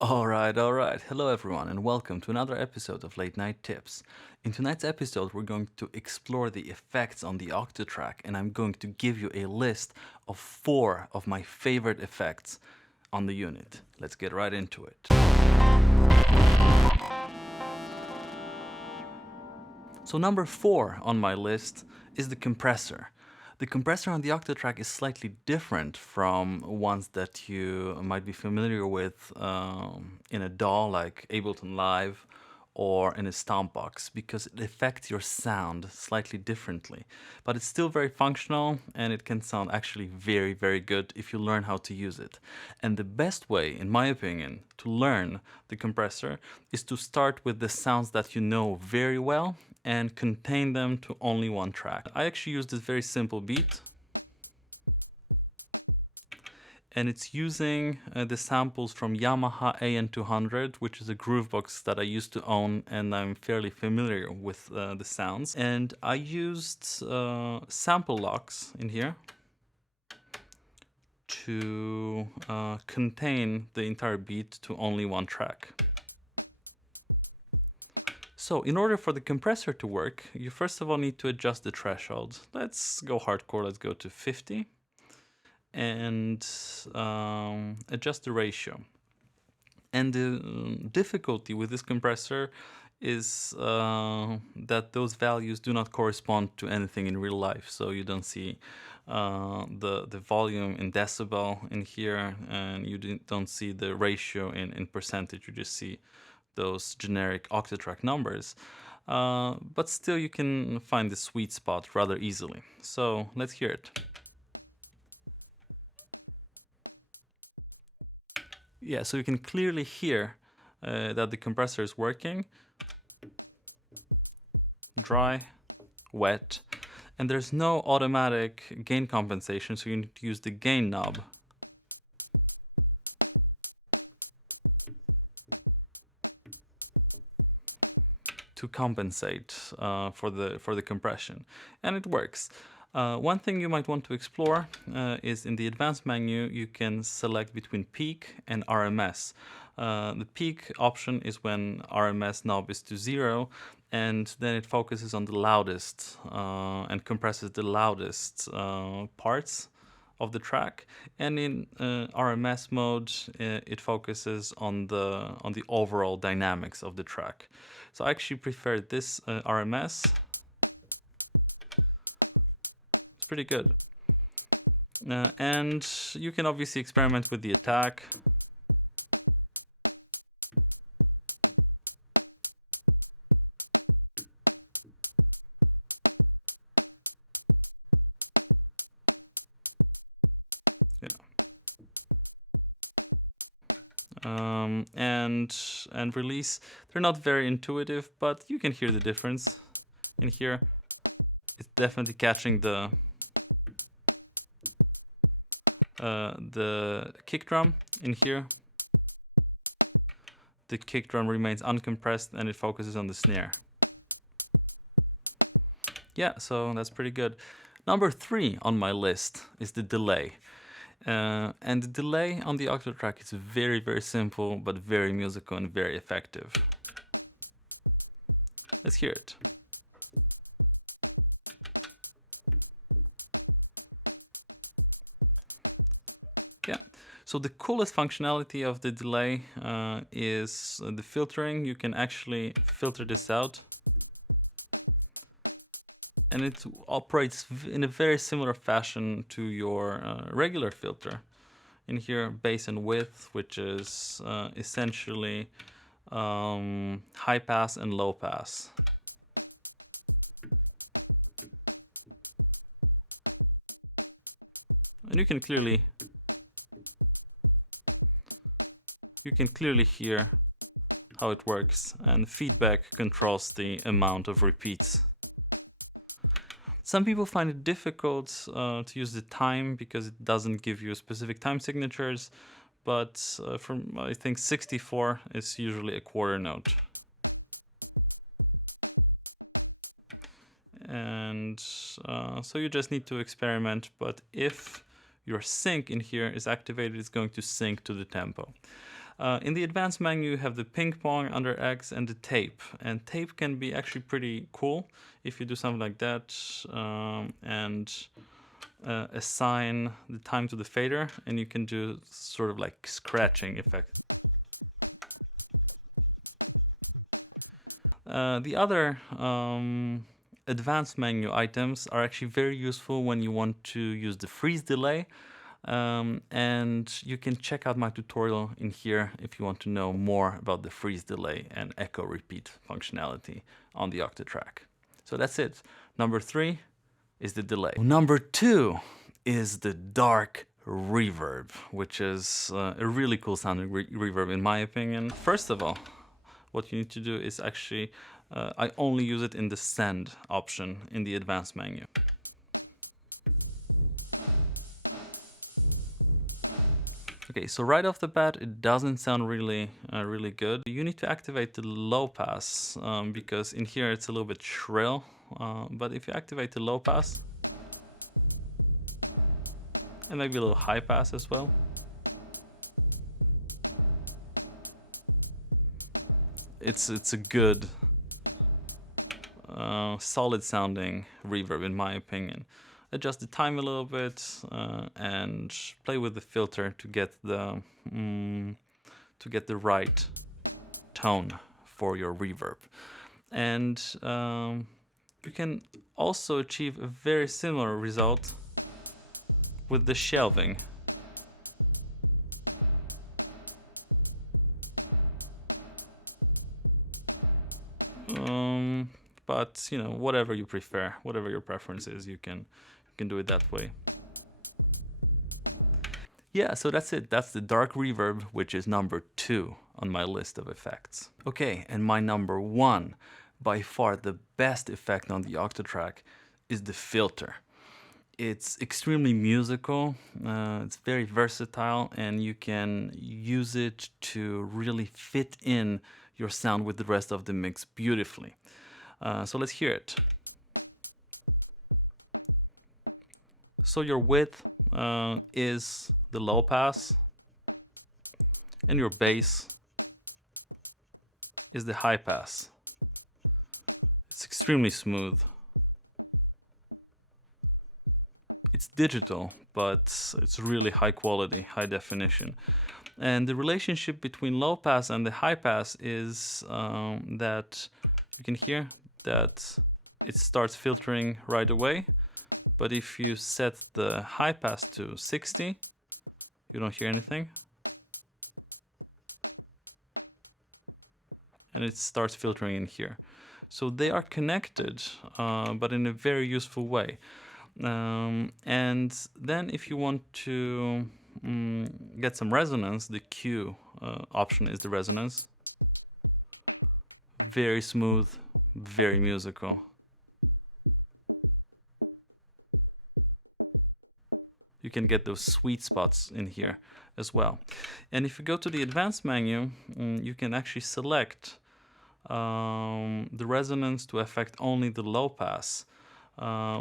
Alright. Hello everyone and welcome to another episode of Late Night Tips. In tonight's episode we're going to explore the effects on the Octatrack and I'm going to give you a list of 4 of my favorite effects on the unit. Let's get right into it. So number 4 on my list is the compressor. The compressor on the Octatrack is slightly different from ones that you might be familiar with in a DAW like Ableton Live or in a stomp box because it affects your sound slightly differently. But it's still very functional and it can sound actually very, very good if you learn how to use it. And the best way, in my opinion, to learn the compressor is to start with the sounds that you know very well and contain them to only one track. I actually use this very simple beat, and it's using the samples from Yamaha AN200, which is a groovebox that I used to own, and I'm fairly familiar with the sounds. And I used sample locks in here to contain the entire beat to only one track. So in order for the compressor to work, you first of all need to adjust the threshold. Let's go hardcore, let's go to 50 and adjust the ratio. And the difficulty with this compressor is that those values do not correspond to anything in real life. So you don't see the volume in decibel in here, and you don't see the ratio in percentage. You just see those generic Octatrack numbers. But still you can find the sweet spot rather easily. So let's hear it. Yeah, so you can clearly hear that the compressor is working. Dry, wet, and there's no automatic gain compensation, so you need to use the gain knob. To compensate for the compression, and it works. One thing you might want to explore is in the advanced menu you can select between peak and RMS. The peak option is when RMS knob is to 0, and then it focuses on the loudest and compresses the loudest parts of the track. And in RMS mode it focuses on the overall dynamics of the track. So I actually prefer this RMS. It's pretty good. And you can obviously experiment with the attack. Yeah. And release. They're not very intuitive, but you can hear the difference in here. It's definitely catching the kick drum in here. The kick drum remains uncompressed and it focuses on the snare. Yeah, so that's pretty good. Number 3 on my list is the delay. And the delay on the Octatrack is very, very simple, but very musical and very effective. Let's hear it. Yeah. So the coolest functionality of the delay is the filtering. You can actually filter this out. And it operates in a very similar fashion to your regular filter. In here, bass and width, which is essentially high pass and low pass. And you can clearly hear how it works, and feedback controls the amount of repeats. Some people find it difficult to use the time because it doesn't give you specific time signatures, but from I think 64 is usually a quarter note. And so you just need to experiment, but if your sync in here is activated, it's going to sync to the tempo. In the advanced menu, you have the ping pong under X and the tape. And tape can be actually pretty cool if you do something like that and assign the time to the fader, and you can do sort of like scratching effect. The other advanced menu items are actually very useful when you want to use the freeze delay. And you can check out my tutorial in here if you want to know more about the freeze delay and echo repeat functionality on the Octatrack. So that's it. Number 3 is the delay. Number 2 is the dark reverb, which is a really cool sounding reverb in my opinion. First of all, what you need to do is actually, I only use it in the send option in the advanced menu. Okay, so right off the bat, it doesn't sound really good. You need to activate the low pass because in here it's a little bit shrill. But if you activate the low pass, and maybe a little high pass as well, it's a good, solid sounding reverb in my opinion. Adjust the time a little bit and play with the filter to get the right tone for your reverb. And you can also achieve a very similar result with the shelving. But you know, whatever you prefer, whatever your preference is, you can do it that way. Yeah, so that's it. That's the dark reverb, which is number 2 on my list of effects. Okay, and my number 1, by far the best effect on the Octatrack, is the filter. It's extremely musical, it's very versatile, and you can use it to really fit in your sound with the rest of the mix beautifully. So let's hear it. So your width is the low pass, and your bass is the high pass. It's extremely smooth. It's digital, but it's really high quality, high definition. And the relationship between low pass and the high pass is that you can hear that it starts filtering right away. But if you set the high pass to 60, you don't hear anything. And it starts filtering in here. So they are connected, but in a very useful way. And then if you want to get some resonance, the Q option is the resonance. Very smooth, very musical. You can get those sweet spots in here as well. And if you go to the advanced menu, you can actually select the resonance to affect only the low pass,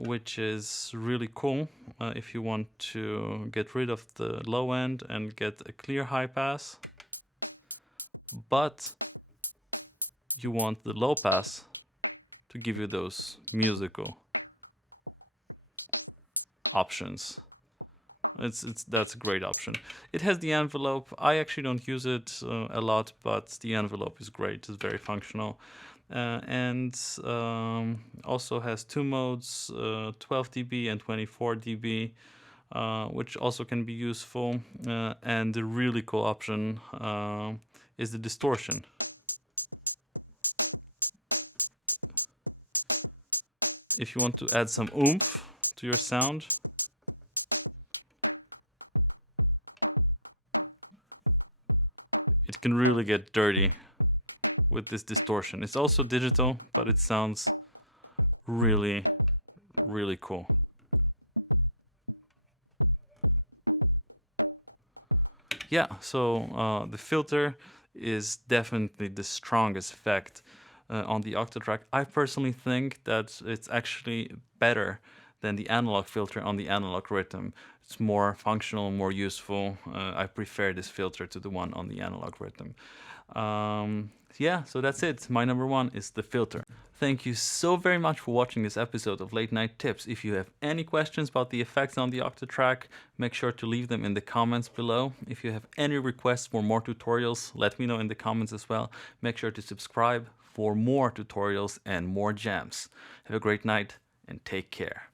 which is really cool if you want to get rid of the low end and get a clear high pass, but you want the low pass to give you those musical options. That's a great option. It has the envelope. I actually don't use it a lot, but the envelope is great. It's very functional. And also has 2 modes, 12 dB and 24 dB, which also can be useful. And the really cool option is the distortion. If you want to add some oomph to your sound, it can really get dirty with this distortion. It's also digital, but it sounds really, really cool. Yeah, so the filter is definitely the strongest effect on the Octatrack. I personally think that it's actually better than the analog filter on the analog RYTM, It's more functional, more useful. I prefer this filter to the one on the analog rhythm. Yeah, so that's it. My number one is the filter. Thank you so very much for watching this episode of Late Night Tips. If you have any questions about the effects on the Octatrack, make sure to leave them in the comments below. If you have any requests for more tutorials, let me know in the comments as well. Make sure to subscribe for more tutorials and more jams. Have a great night and take care.